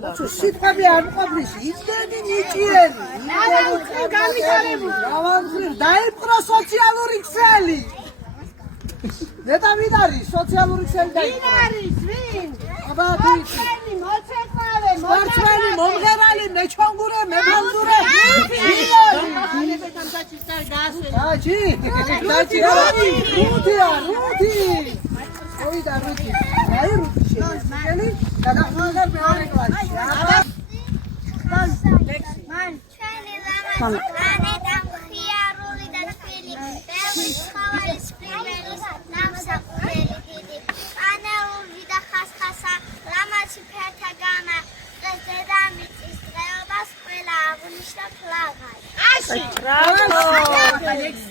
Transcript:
სიტყვები არ მყოფნის, იმდენი ნიჭიერი. დაიპყრო სოციალური ქსელი. ნეტავით არის სოციალური ქსელი დაიპყრო. ვინ? აბა თვითი. სპორტსმენი, მომღერალი, მეჩვანგურე, მებალდურე. დაჭი. რუთი. ოიდა რუთი. აი რუთი შეელი. გადახმაგარ მეორე კლასში. მან ჩვენი ლამაზი მხიარული და თბილი ბევრი ცხოველის ფრინველის ნამსაყრელი დიდი პანეული და ხასხასა ლამაზი ფერთა გამა დღეს დედამიწის დღეობას ყველა აღნიშნა ფლაღად. აში! ბრავო!